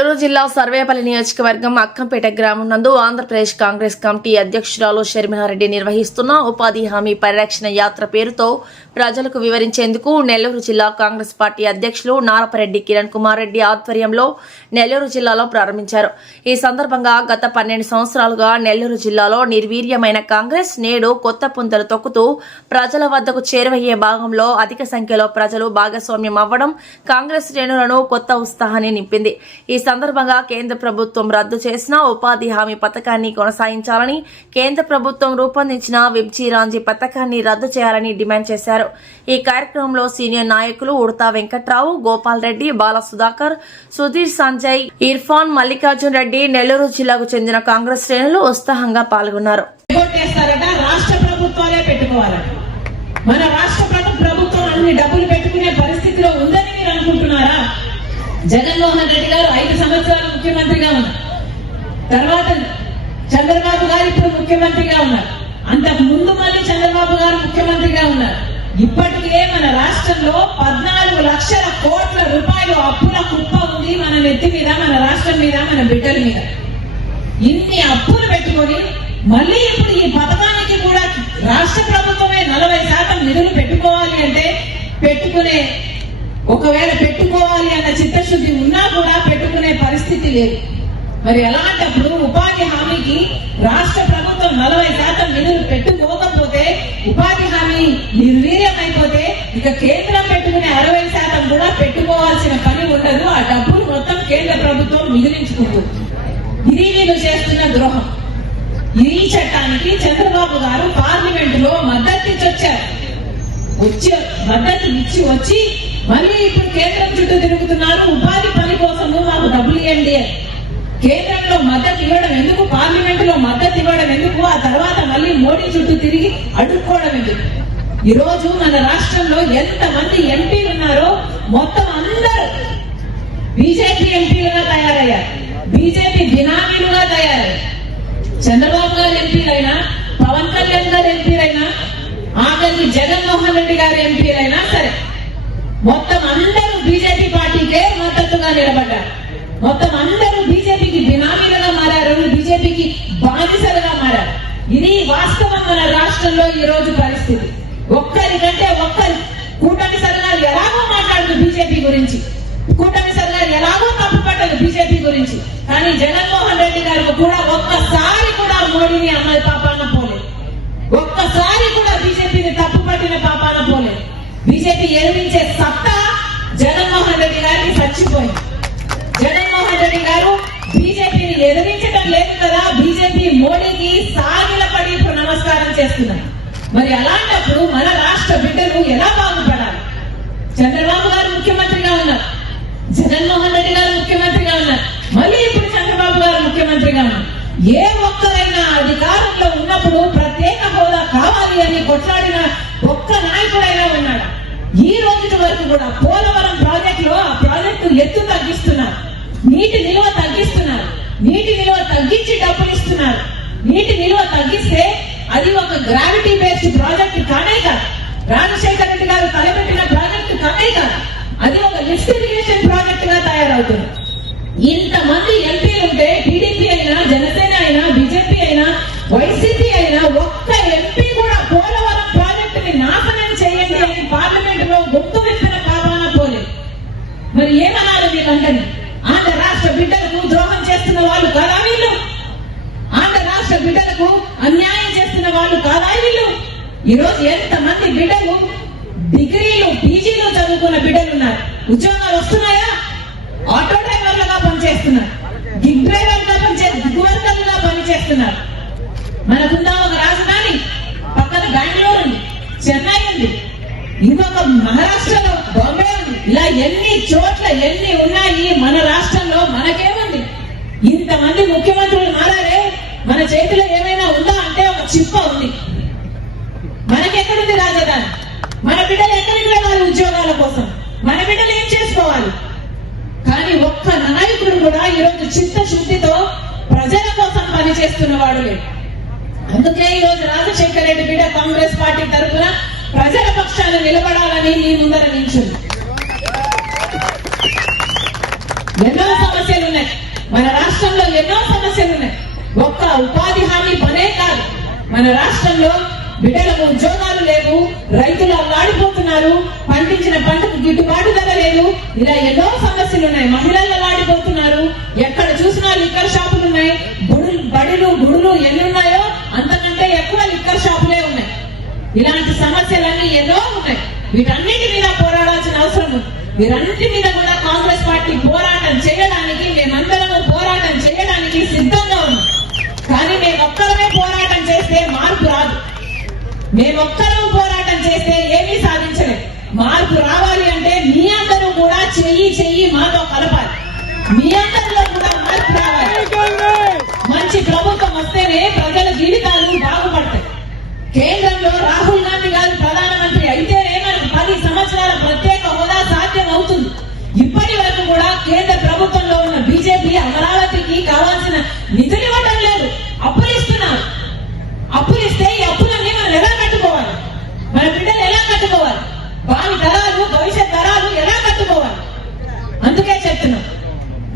నెల్లూరు జిల్లా సర్వేపల్లి నియోజకవర్గం అక్కంపేట గ్రామం నందు ఆంధ్రప్రదేశ్ కాంగ్రెస్ కమిటీ అధ్యక్షురాలు షర్మిలారెడ్డి నిర్వహిస్తున్న ఉపాధి హామీ పరిరక్షణ యాత్ర పేరుతో ప్రజలకు వివరించేందుకు నెల్లూరు జిల్లా కాంగ్రెస్ పార్టీ అధ్యక్షులు నారపరెడ్డి కిరణ్ కుమార్ రెడ్డి ఆధ్వర్యంలో నెల్లూరు జిల్లాలో ప్రారంభించారు. ఈ సందర్భంగా గత 12 సంవత్సరాలుగా నెల్లూరు జిల్లాలో నిర్వీర్యమైన కాంగ్రెస్ నేడు కొత్త పుంతలు తొక్కుతూ ప్రజల వద్దకు చేరువయ్యే భాగంలో అధిక సంఖ్యలో ప్రజలు భాగస్వామ్యం అవ్వడం కాంగ్రెస్ శ్రేణులను కొత్త ఉత్సాహాన్ని నింపింది. ఈ సందర్భంగా కేంద్ర ప్రభుత్వం రద్దు చేసిన ఉపాధి హామీ పథకాన్ని కొనసాగించాలని, కేంద్ర ప్రభుత్వం రూపొందించిన విబ్జీ రాంజీ పథకాన్ని రద్దు చేయాలని డిమాండ్ చేశారు. ఈ కార్యక్రమంలో సీనియర్ నాయకులు ఉడతా వెంకట్రావు, గోపాల్ రెడ్డి, బాల సుధాకర్, సుధీర్, సంజయ్, ఇర్ఫాన్, మల్లికార్జున్ రెడ్డి, నెల్లూరు జిల్లాకు చెందిన కాంగ్రెస్ శ్రేణులు ఉత్సాహంగా పాల్గొన్నారు. మన రాష్ట్ర ప్రభుత్వం అన్ని డబ్బులు పెట్టుకునే పరిస్థితిలో ఉందని మీరు అనుకుంటున్నారా? జగన్మోహన్ రెడ్డి గారు 5 సంవత్సరాలు ముఖ్యమంత్రిగా ఉన్నారు. తర్వాత చంద్రబాబు గారు ఇప్పుడు ముఖ్యమంత్రిగా ఉన్నారు. అంతకు ముందు మళ్ళీ చంద్రబాబు గారు ముఖ్యమంత్రిగా ఉన్నారు. ఇప్పటికే మన రాష్ట్రంలో 14 లక్షల కోట్ల రూపాయలు అప్పుల కుప్ప ఉంది మన నెత్తి మీద, మన రాష్ట్రం మీద, మన బిడ్డల మీద. ఇన్ని అప్పులు పెట్టుకొని మళ్ళీ ఇప్పుడు ఈ పథకానికి కూడా రాష్ట్ర ప్రభుత్వమే 40% నిధులు పెట్టుకోవాలి అంటే ఒకవేళ పెట్టుకోవాలి అన్న చిత్తశుద్ధి ఉన్నా కూడా పెట్టుకునే పరిస్థితి లేదు. మరి అలాంటప్పుడు ఉపాధి హామీకి రాష్ట్ర ప్రభుత్వం 40% నిధులు పెట్టుకోకపోతే, ఉపాధి హామీ నిర్వీర్యమైపోతే ఇక కేంద్రం పెట్టుకునే 60% కూడా పెట్టుకోవాల్సిన పని ఉండదు. ఆ డబ్బులు మొత్తం కేంద్ర ప్రభుత్వం మిగిలించుకుంటుంది. ఇది వీళ్ళు చేస్తున్న ద్రోహం. ఈ చట్టానికి చంద్రబాబు గారు పార్లమెంట్ లో మద్దతు వచ్చి మళ్ళీ ఇప్పుడు కేంద్రం చుట్టూ తిరుగుతున్నారు. ఉపాధి పని కోసము మాకు డబ్బులు ఇవ్వండి. కేంద్రంలో మద్దతు ఇవ్వడం ఎందుకు, పార్లమెంట్ లో మద్దతు ఇవ్వడం ఎందుకు, ఆ తర్వాత మళ్ళీ మోడీ చుట్టూ తిరిగి అడుక్కోవడం ఎందుకు? ఈ రోజు మన రాష్ట్రంలో ఎంతమంది ఎంపీలు ఉన్నారో మొత్తం అందరూ బీజేపీ ఎంపీలుగా తయారయ్యారు, బీజేపీ బినామీలుగా తయారయ్యారు. చంద్రబాబు గారు ఎంపీలైనా, పవన్ కళ్యాణ్ గారు ఎంపీలైనా, ఆఖరికి జగన్మోహన్ రెడ్డి గారు ఎంపీలైనా సరే మొత్తం అందరూ బీజేపీ పార్టీకే మద్దతుగా నిలబడ్డారు. మొత్తం అందరూ బీజేపీకి బినామీలుగా మారారు, బీజేపీకి బానిసలుగా మారారు. ఇది వాస్తవం మన రాష్ట్రంలో ఈ రోజు పరిస్థితి. ఒక్కరికంటే ఒక్కరు కూటమి సర్కారు ఎలాగో మాట్లాడదు బీజేపీ గురించి, కూటమి సర్కారు ఎలాగో తప్పుపట్టదు బీజేపీ గురించి. కానీ జగన్మోహన్ రెడ్డి గారు కూడా ఒక్కసారి కూడా మోడీని అమ్మాయి పాపాన పోలేదు, ఒక్కసారి కూడా బీజేపీని తప్పుపట్టిన పాపాన పోలేదు. బీజేపీ ఎదిరించే సత్తా జగన్మోహన్ రెడ్డి గారికి చచ్చిపోయింది. జగన్మోహన్ రెడ్డి గారు బీజేపీని ఎదిరించడం లేదు కదా, బీజేపీ మోడీకి సాగిలపడి ఇప్పుడు నమస్కారం చేస్తున్నారు. మరి అలాంటప్పుడు మన రాష్ట్ర బిడ్డలు ఎలా బాగుపడాలి? చంద్రబాబు గారు ముఖ్యమంత్రిగా ఉన్నారు, జగన్మోహన్ రెడ్డి గారు ముఖ్యమంత్రిగా ఉన్నారు, మళ్ళీ ఇప్పుడు చంద్రబాబు గారు ముఖ్యమంత్రిగా ఉన్నారు. ఏ ఒక్కరైనా అధికారంలో ఉన్నప్పుడు ప్రత్యేక హోదా కావాలి అని కొట్లాడిన ఒక్క నాయకుడైనా ఉన్నాడు? ఈ రోజు వరకు కూడా పోలవరం ప్రాజెక్టులో ఆ ప్రాజెక్టు ఎత్తు తగ్గిస్తున్నారు, నీటి నిల్వ తగ్గిస్తున్నారు, నీటి నిల్వ తగ్గించి డబ్బులు ఇస్తున్నారు. నీటి నిల్వ తగ్గిస్తే అది ఒక గ్రావిటీ బేస్డ్ ప్రాజెక్టు కానే కాదు, రాజశేఖర రెడ్డి గారు తలపెట్టిన ప్రాజెక్టు కానే కాదు, అది ఒక లిఫ్ట్ ఇరిగేషన్ ప్రాజెక్ట్ గా తయారవుతుంది. ఇంతమంది ఎంపీలు ఉంటే టీడీపీ అయినా, జనసేన అయినా, బీజేపీ అయినా, వైసీపీ అయినా ఒక్క ఎంపీ కూడా పోలవరం ప్రాజెక్టుని నాశనం చేయండి అని పార్లమెంట్ లో గొంతు విప్పిన పాపాన పోలేదు. మరి ఏమన్నారు మీకంటే? ఆంధ్ర రాష్ట్ర బిడ్డలకు ద్రోహం చేస్తున్న వాళ్ళు కాదా వీళ్ళు? ఆంధ్ర రాష్ట్ర బిడ్డలకు అన్యాయం చేస్తున్న వాళ్ళు కాదా వీళ్ళు? ఈ రోజు ఎంతమంది బిడ్డలు డిగ్రీలు, పీజీలు చదువుకున్న బిడ్డలు ఉన్నారు, ఉద్యోగాలు వస్తున్నాయా? ఆటో డ్రైవర్లుగా పనిచేస్తున్నారు, గిగ్ డ్రైవర్లుగా గిగ్ వర్కర్లుగా పనిచేస్తున్నారు. మనకుందా ఒక రాజధాని, పక్కన బెంగళూరు ఉంది, చెన్నై ఉంది, ఇంకొక మహారాష్ట్రలో బాంబే ఉంది. ఇలా ఎన్ని చోట్ల ఎన్ని ఉన్నాయి మన రాష్ట్రంలో. మనకేముంది? ఇంతమంది ముఖ్యమంత్రులు మారారే, మన చేతిలో ఏమైనా ఉందా అంటే ఒక చిప్ప ఉంది. మనకెక్కడుంది రాజధాని? మన బిడ్డలు ఎక్కడికి వెళ్ళాలి ఉద్యోగాల కోసం? మన బిడ్డలు ఏం చేసుకోవాలి? కానీ ఒక్క నాయకుడు కూడా ఈరోజు చిత్తశుద్ధితో ప్రజల కోసం పనిచేస్తున్న వాడు లేదు. అందుకే ఈరోజు రాజశేఖర రెడ్డి బిడ్డ కాంగ్రెస్ పార్టీ తరఫున ప్రజల పక్షాన నిలబడాలని మీ ముందర నిల్చుంది. ఎన్నో సమస్యలు ఉన్నాయి. మన రాష్ట్రంలో ఎన్నో సమస్యలు ఉన్నాయి. ఒక్క ఉపాధి హామీ పనే కాదు, మన రాష్ట్రంలో బిడ్డలకు ఉద్యోగాలు లేవు, రైతులు అల్లాడిపోతున్నారు, పండించిన పంటకు గిట్టుబాటు ధర లేదు. ఇలా ఎన్నో సమస్యలు ఉన్నాయి. మహిళలు అల్లాడిపోతున్నారు. ఎక్కడ చూసినా లిక్కర్ షాపులు ఉన్నాయి. బడులు గుడులు ఎన్ని ఉన్నాయో అంతకంటే ఎక్కువ లిక్కర్ షాపులే ఉన్నాయి. ఇలాంటి సమస్యలన్నీ ఎన్నో ఉన్నాయి. వీటన్నిటి మీద పోరాడాల్సిన అవసరం ఉంది. వీరన్నిటి మీద కూడా కాంగ్రెస్ పార్టీ పోరాటం చేయడానికి, మేమందరము పోరాటం చేయడానికి సిద్ధంగా ఉన్నాం. కానీ మేమొక్కరమే పోరాటం చేస్తే మార్పు రాదు. మేమొక్కరం పోరాటం చేస్తే ఏమీ సాధించలేదు. మార్పు రావాలి అంటే మీ అందరూ కూడా చెయ్యి మాతో కలపాలి. మీ అందరిలో కూడా మార్పు రావాలి. మంచి ప్రభుత్వం వస్తేనే ప్రజల జీవితాలు బాగుపడతాయి. కేంద్రంలో రాహుల్ గాంధీ గారు ప్రధానమంత్రి అయితేనే మనకు 10 సంవత్సరాల ప్రత్యేక హోదా సాధ్యం అవుతుంది. ఇప్పటి వరకు కూడా కేంద్ర ప్రభుత్వంలో ఉన్న బీజేపీ అమరావతికి కావాల్సిన నిధులు ఇవ్వడం లేదు. అప్పులు ఇస్తున్నారు. అప్పులు ఇస్తే ఈ అప్పులన్నీ మనం ఎలా కట్టుకోవాలి? మన బిడ్డలు ఎలా కట్టుకోవాలి? భావి తరాలు, భవిష్యత్ తరాలు ఎలా కట్టుకోవాలి? అందుకే చెప్తున్నాం,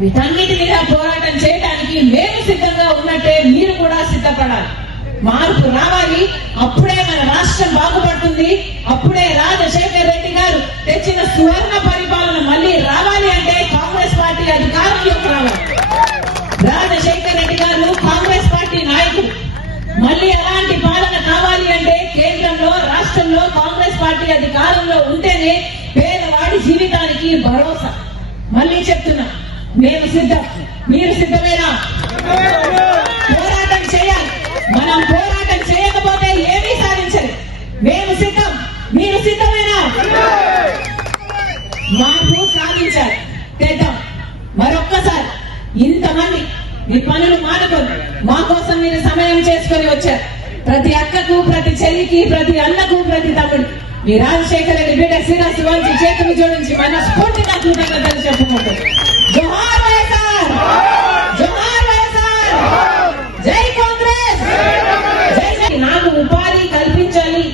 వీటన్నిటి మీద పోరాటం చేయడానికి మేము సిద్ధంగా ఉన్నట్టే మీరు కూడా సిద్ధపడాలి. మార్పు రావాలి. అప్పుడే మన రాష్ట్రం బాగుపడుతుంది. అప్పుడే రాజశేఖర్ రెడ్డి గారు తెచ్చిన సువర్ణ పరిపాలన మళ్ళీ రావాలి అంటే కాంగ్రెస్ పార్టీ అధికారంలోకి రావాలి. రాజశేఖర్ రెడ్డి గారు కాంగ్రెస్ పార్టీ నాయకుడు. మళ్ళీ అలాంటి పాలన కావాలి అంటే కేంద్రంలో, రాష్ట్రంలో కాంగ్రెస్ పార్టీ అధికారంలో ఉంటేనే పేదవాడి జీవితానికి భరోసా. మళ్ళీ చెప్తున్నా, మేము సిద్ధం. మీరు సిద్ధమేనా? పోరాటం చేయాలి. మనం పోరాటం చేయకపోతే ఏమీ సాధించలేదు. మేము సిద్ధం. మీరు సిద్ధమేనా? మార్పు సాధించాలి. చేద్దాం. మరొక్కసారి ఇంతమంది మీ పనులు మానుకొని మా కోసం మీరు సమయం చేసుకొని వచ్చారు. ప్రతి అక్కకు, ప్రతి చెల్లికి, ప్రతి అన్నకు, ప్రతి తమ్ముడు మీ రాజశేఖర రెడ్డి బిడ్డ శిరస్సు వంచి చేతులు జోడించి మనస్ఫూర్తిగా కృతజ్ఞతలు చెప్పుకుంటారు. జోహార్ వైఎస్ఆర్! జోహార్ వైఎస్ఆర్! జై కాంగ్రెస్! జై. నాకు ఉపాధి కల్పించాలి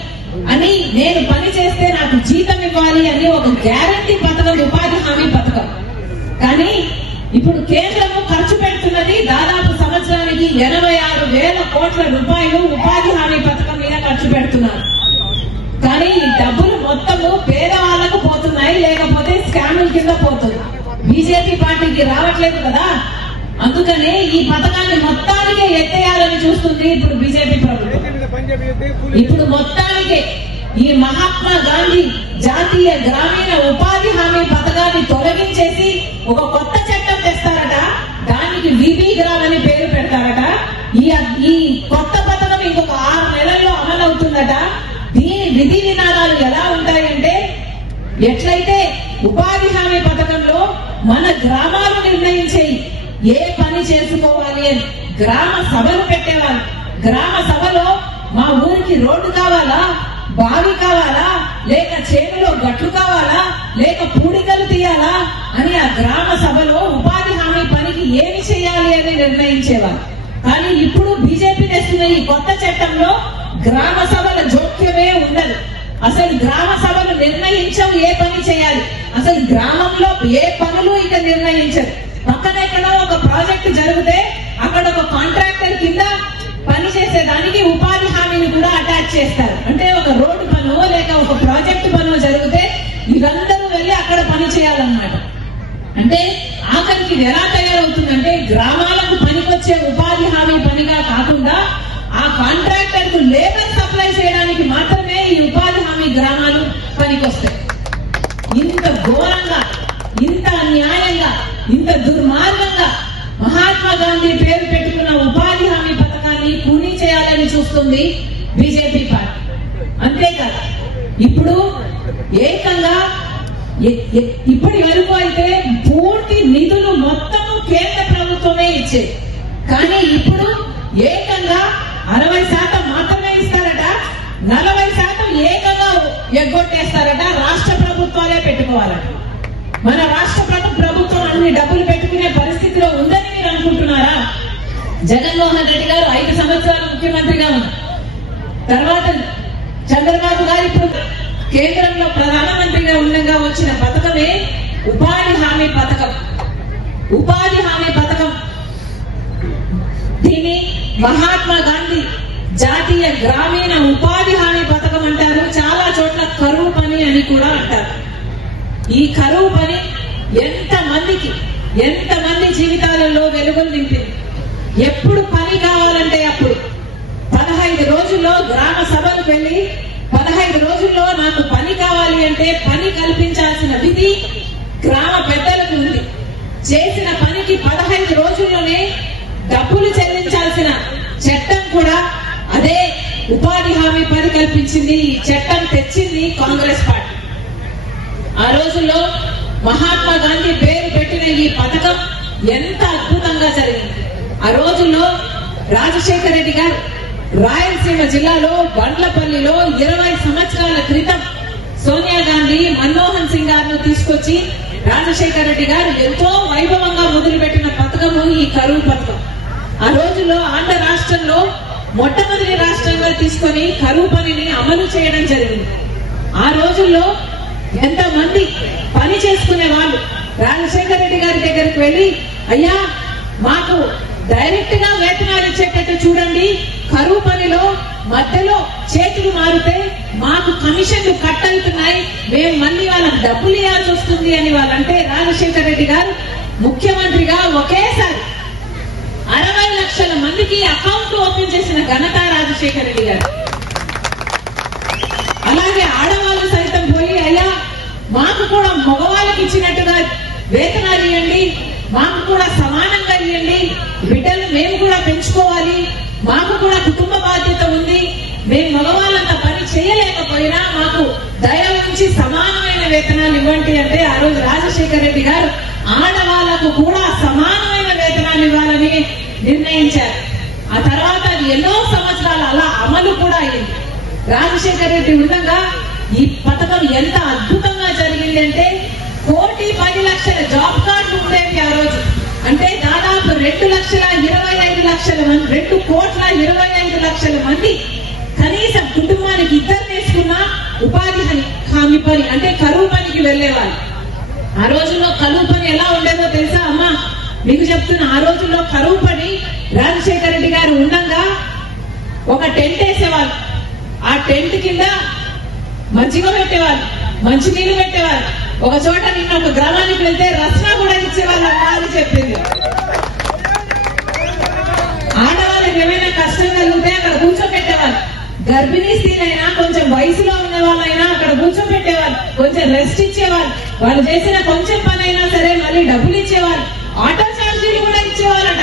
అని, నేను పని చేస్తే నాకు జీతం ఇవ్వాలి అని ఒక గ్యారంటీ పథకం ఉపాధి హామీ పథకం. కానీ ఇప్పుడు కేంద్రము ఖర్చు పెడుతున్నది దాదాపు సంవత్సరానికి 86,000 కోట్ల రూపాయలు ఉపాధి హామీ పథకం మీద ఖర్చు పెడుతున్నారు. కానీ ఈ డబ్బులు మొత్తము పేదవాళ్లకు పోతున్నాయి, లేకపోతే స్కాముల కింద పోతుంది. బీజేపీ పార్టీకి రావట్లేదు కదా, అందుకనే ఈ పథకాన్ని మొత్తానికే ఎత్తేయాలని చూస్తుంది ఇప్పుడు బీజేపీ ప్రభుత్వం. ఇప్పుడు మొత్తానికే ఈ మహాత్మా గాంధీ జాతీయ గ్రామీణ ఉపాధి హామీ పథకాన్ని తొలగించేసి ఒక కొత్త చట్టం తెస్తారట. దానికి విబి గ్రామ్ అని పేరు పెడతారట. ఈ కొత్త పథకం ఇంకొక 6 నెలల్లో అమలు అవుతుందట. దీని విధి విధానాలు ఎలా ఉంటాయంటే, ఎట్లయితే ఉపాధి హామీ పథకంలో మన గ్రామాలు నిర్ణయించేయి ఏ పని చేసుకోవాలి అని గ్రామ సభలు పెట్టేవాళ్ళు. గ్రామ సభలో మా ఊరికి రోడ్డు కావాలా, బావి కావాలా, లేక చేనులో గట్లు కావాలా, లేక పూడికలు తీయాలా అని ఆ గ్రామ సభలో ఉపాధి హామీ పనికి ఏమి చేయాలి అని నిర్ణయించేవారు. కానీ ఇప్పుడు బీజేపీ తెస్తున్న ఈ కొత్త చట్టంలో గ్రామ సభల జోక్యమే ఉండదు. అసలు గ్రామ సభలు నిర్ణయించవు ఏ పని చేయాలి. అసలు గ్రామంలో ఏ పనులు ఇక నిర్ణయించరు. పక్కన ఎక్కడో ఒక ప్రాజెక్టు జరిగితే అక్కడ ఒక కాంట్రాక్టర్ కింద పని చేసేదానికి ఉపాధి హామీని కూడా అటాచ్ చేస్తారు. అంటే ఒక రోడ్డు పనో లేక ఒక ప్రాజెక్టు పనో జరిగితే ఇదందరూ వెళ్ళి అక్కడ పని చేయాలన్నమాట. అంటే ఆఖరికి ఇది ఎలా తయారవుతుందంటే, గ్రామాలకు పనికొచ్చే ఉపాధి హామీ పనిగా కాకుండా ఆ కాంట్రాక్టర్ కు లేబర్ సప్లై చేయడానికి మాత్రమే ఈ ఉపాధి హామీ గ్రామాలు పనికొస్తాయి. ఇంత ఘోరంగా, ఇంత అన్యాయంగా, ఇంత దుర్మార్గంగా మహాత్మా గాంధీ పేరు పెట్టుకున్న ఉపాధి హామీ పథకాన్ని కూనీ చేయాలని చూస్తుంది బీజేపీ పార్టీ. అంతేకాదు, ఇప్పుడు ఏకంగా ఇప్పటి వరకు అయితే పూర్తి నిధులు మొత్తము కేంద్ర ప్రభుత్వమే ఇచ్చేది. కానీ ఇప్పుడు ఏకంగా 60% మాత్రమే ఇస్తారట, 40% ఏకంగా ఎగ్గొట్టేస్తారట. రాష్ట్ర ప్రభుత్వాలే పెట్టుకోవాలట. మన రాష్ట్ర ప్రభుత్వం అన్ని డబ్బులు పెట్టుకునే పరిస్థితిలో ఉందని మీరు అనుకుంటున్నారా? జగన్మోహన్ రెడ్డి గారు 5 సంవత్సరాలు ముఖ్యమంత్రిగా ఉన్నారు. తర్వాత చంద్రబాబు గారు ఇప్పుడు కేంద్రంలో ప్రధానమంత్రిగా ఉండగా వచ్చిన పథకమే ఉపాధి హామీ పథకం. ఉపాధి హామీ పథకం. దీన్ని మహాత్మా గాంధీ జాతీయ గ్రామీణ ఉపాధి హామీ పథకం అంటారు. చాలా చోట్ల కరువు పని అని కూడా అంటారు. ఈ కరువు పని ఎంతమంది జీవితాలలో వెలుగులు నింపింది. ఎప్పుడు పని కావాలంటే అప్పుడు 15 రోజుల్లో గ్రామ సభలకు వెళ్ళి 15 రోజుల్లో నాకు పని కావాలి అంటే పని కల్పించాల్సిన విధి గ్రామ పెద్దలకు ఉంది. చేసిన పనికి 15 రోజుల్లోనే డబ్బులు చెల్లించాల్సిన చట్టం కూడా అదే ఉపాధి హామీ పని కల్పించింది. ఈ చట్టం తెచ్చింది కాంగ్రెస్ పార్టీ. ఆ రోజుల్లో మహాత్మా గాంధీ పేరు పెట్టిన ఈ పథకం ఎంత అద్భుతంగా జరిగింది. ఆ రోజుల్లో రాజశేఖర రెడ్డి గారు రాయలసీమ జిల్లాలో బండ్లపల్లిలో 20 సంవత్సరాల క్రితం సోనియా గాంధీ మన్మోహన్ సింగ్ గారిని తీసుకొచ్చి రాజశేఖర రెడ్డి గారు ఎంతో వైభవంగా మొదలుపెట్టిన పథకము ఈ కరువు పథకం. ఆ రోజుల్లో ఆంధ్ర రాష్ట్రంలో మొట్టమొదటి రాష్ట్రంగా తీసుకొని కరువు పనిని అమలు చేయడం జరిగింది. ఆ రోజుల్లో ఎంతమంది పని చేసుకునే వాళ్ళు రాజశేఖర రెడ్డి గారి దగ్గరికి వెళ్లి, అయ్యా మాకు డైరెక్ట్ గా వేతనాలు ఇచ్చేటట్టు చూడండి, కరువు పనిలో మధ్యలో చేతులు మారితే మాకు కమిషన్లు కట్ అవుతున్నాయి, మేము మళ్ళీ వాళ్ళకి డబ్బులు ఇవ్వాల్సి వస్తుంది అని వాళ్ళంటే రాజశేఖర రెడ్డి గారు ముఖ్యమంత్రిగా ఒకేసారి 60 లక్షల మందికి అకౌంట్ ఓపెన్ చేసిన ఘనత రాజశేఖర రెడ్డి గారు. అలాగే ఆడవాళ్ళు సైతం పోయి, అయ్యా మాకు కూడా మగవాళ్ళకి ఇచ్చినట్టుగా వేతనాలు ఇవ్వండి, మాకు కూడా సమానంగా ఇవ్వండి, బిడ్డలు మేము కూడా పెంచుకోవాలి, మాకు కూడా కుటుంబ బాధ్యత ఉంది, మేము మగవాళ్ళంత పని చేయలేకపోయినా మాకు దయ ఉంచి సమానమైన వేతనాలు ఇవ్వండి అంటే ఆ రోజు రాజశేఖర రెడ్డి గారు ఆడవాళ్లకు కూడా సమానమైన వేతనాలు ఇవ్వాలని నిర్ణయించారు. ఆ తర్వాత అది ఎన్నో సంవత్సరాలు అలా అమలు కూడా అయింది. రాజశేఖర రెడ్డి విధంగా ఈ పథకం ఎంత అద్భుతంగా జరిగింది అంటే 1,10,00,000 జాబ్ కార్డులు ఉండేవి ఆ రోజు. అంటే దాదాపు 2,25,00,000 మంది, 2,25,00,000 మంది కనీసం కుటుంబానికి ఇద్దరు నేర్చుకున్న ఉపాధి హామీ పని అంటే కరువు పనికి వెళ్లేవాళ్ళు. ఆ రోజుల్లో కరువు పని ఎలా ఉండేదో తెలుసా అమ్మా? మీకు చెప్తున్నా, ఆ రోజుల్లో కరువు పని రాజశేఖర రెడ్డి గారు ఉండగా ఒక టెంట్ వేసేవాళ్ళు. ఆ టెంట్ కింద మజ్జిగ పెట్టేవాళ్ళు, మంచినీళ్ళు పెట్టేవాళ్ళు. ఒక చోట నిన్న ఒక గ్రామానికి వెళ్తే రచన కూడా ఇచ్చేవాళ్ళు అని చెప్పింది. ఆడవాళ్ళకి ఏమైనా కష్టం కలిగితే అక్కడ కూర్చోబెట్టేవాళ్ళు. గర్భిణీ స్త్రీలైనా కొంచెం వయసులో ఉన్న వాళ్ళైనా అక్కడ కూర్చోబెట్టేవాళ్ళు, కొంచెం రెస్ట్ ఇచ్చేవాళ్ళు. వాళ్ళు చేసిన కొంచెం పని అయినా సరే మళ్ళీ డబ్బులు ఇచ్చేవాళ్ళు. ఆటో ఛార్జీలు కూడా ఇచ్చేవాళ్ళట,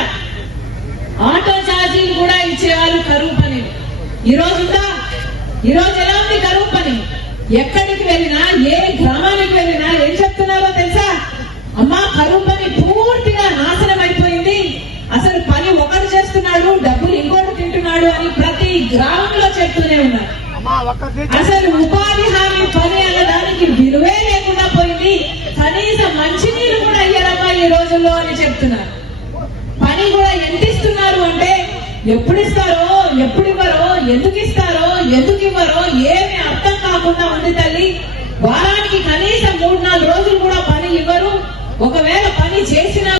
ఆటో ఛార్జీలు కూడా ఇచ్చేవాళ్ళు కరువు పని. ఈ రోజు ఎలా ఉంది కరువు పని? ఎక్కడికి వెళ్ళినా, ఏ గ్రామానికి వెళ్ళినా ఏం చెప్తున్నారో తెలుసా? అమ్మా కరువు పని పూర్తిగా నాశనం అయిపోయింది, అసలు పని ఒకరు చేస్తున్నాడు, డబ్బులు ఇంకోటి తింటున్నాడు అని ప్రతి గ్రామంలో చెప్తూనే ఉన్నారు. అసలు ఉపాధి హామీ పని అన్నదానికి విలువే లేకుండా పోయింది. కనీసం మంచినీళ్ళు కూడా అయ్యారమ్మా ఈ రోజుల్లో అని చెప్తున్నారు. పని కూడా ఎంత ఇస్తున్నారు అంటే ఎప్పుడు ఇస్తారో, ఎప్పుడు ఇవ్వరో, ఎందుకు ఇస్తారో, ఎందుకు ఇవ్వరో ఏమి అర్థం కాకుండా ఉంది తల్లి. వారానికి కనీసం 3-4 రోజులు కూడా పని ఇవ్వరు. ఒకవేళ పని చేసినా